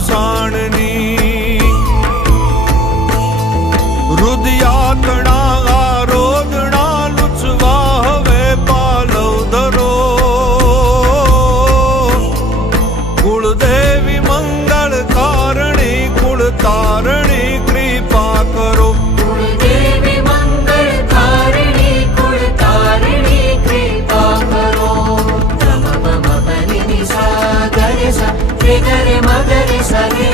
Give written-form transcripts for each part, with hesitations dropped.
સાણની રુદયાતણા આરોદણા લુચવા હવે પાલવ ધરો કુળદેવી મંગળ કારણી કુળ તારણી કૃપા કરો કુળદેવી મંગળ કારણી કુળ તારણી કૃપા કરો ગમ પમ પની ની સા ગરે સા રે ગરે મગરે સરે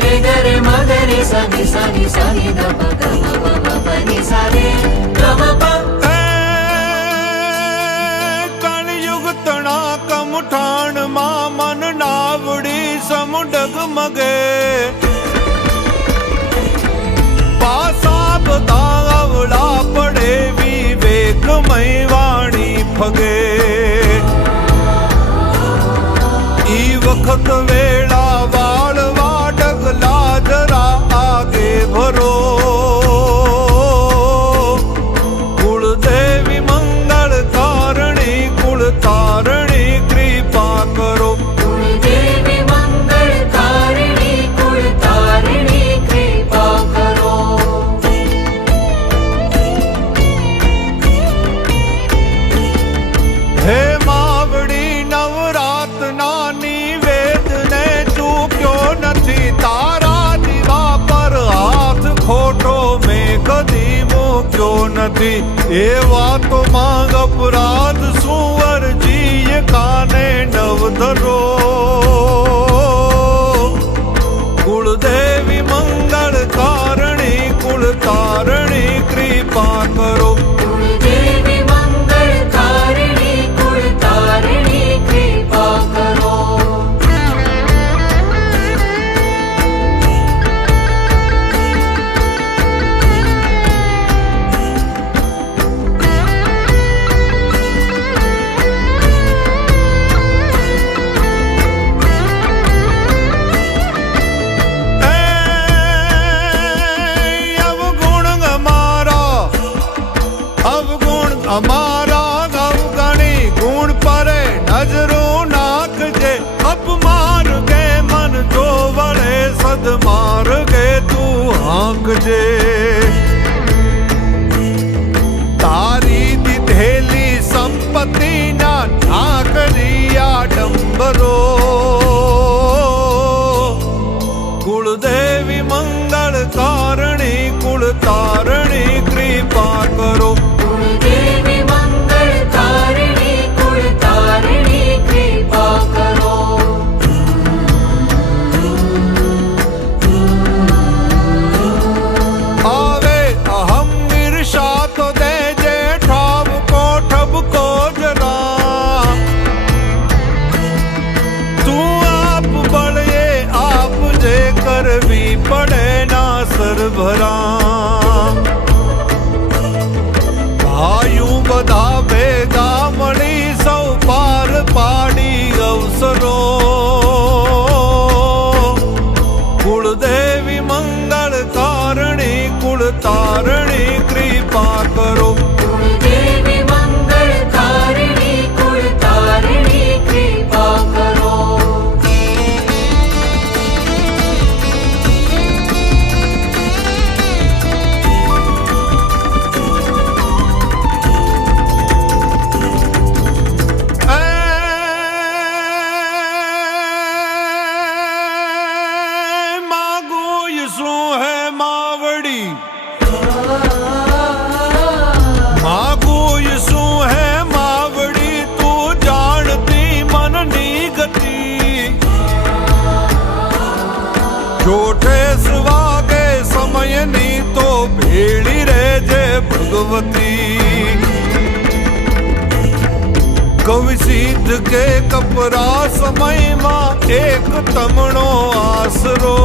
રે ગરે મગરે સની સની સની દ પ ગમ પમ પની સા રે ગમ પ કણયુગ તણા કમઠાણ માં મન નાવડી સમ ડગમગે પાસા બધા અવળા પડે વિવેકમય વાણી ફગે ઈ વખત વેળા વાળવા ડગલા જરા આગે ભરો કુળદેવી મંગળ કારણી કુળ તારણી કૃપા કરો કુળદેવી મંગળ કારણી કુળ તારણી કૃપા કરો હે માવડી નવરાતના નિવેદને ચૂક્યો નથી તારા દીવા પર હાથ ખોટો મેં કદી મૂક્યો નથી એ વાતોમાં અપરાધ સુવરજીએ કાને નવ ધરો કુળદેવી મંગળ કારણી કુળ તારણી કૃપા કરો કુળદેવી મંગળ કારણી કુળ તારણી કૃપા કરો અમારા અવગણી ગુણ પરે નજરો નાખજે અપમાર્ગે મન જો વળે સદમાર્ગે તું હાંકજે તારી દીધેલી સંપત્તિના ના કરી આડંબરો કુળદેવી મંગળ કારણી કુળ તારણી કૃપા કરો કુળદેવી મંગળ કારણી કુળ તારણી કૃપા કરો આવે અહમ ઈર્ષા તો દેજે ઠાબકો ઠબકો જરા તું આપ બળે આપ જે કરવી પડે ના સરભરા ભાયું બધા ભેગા મળી સૌ પાર પાડી અવસરો કુળદેવી મંગળ કારણી કુળ તારણી કૃપા કરો કુળદેવી મંગળ કારણી કુળ તારણી કૃપા કરો જોઠેસ વાગે સમયની તો ભેળી રહેજે ભગવતી કવિ સિદ્ધ કે કપરા સમયમાં એક તમણો આસરો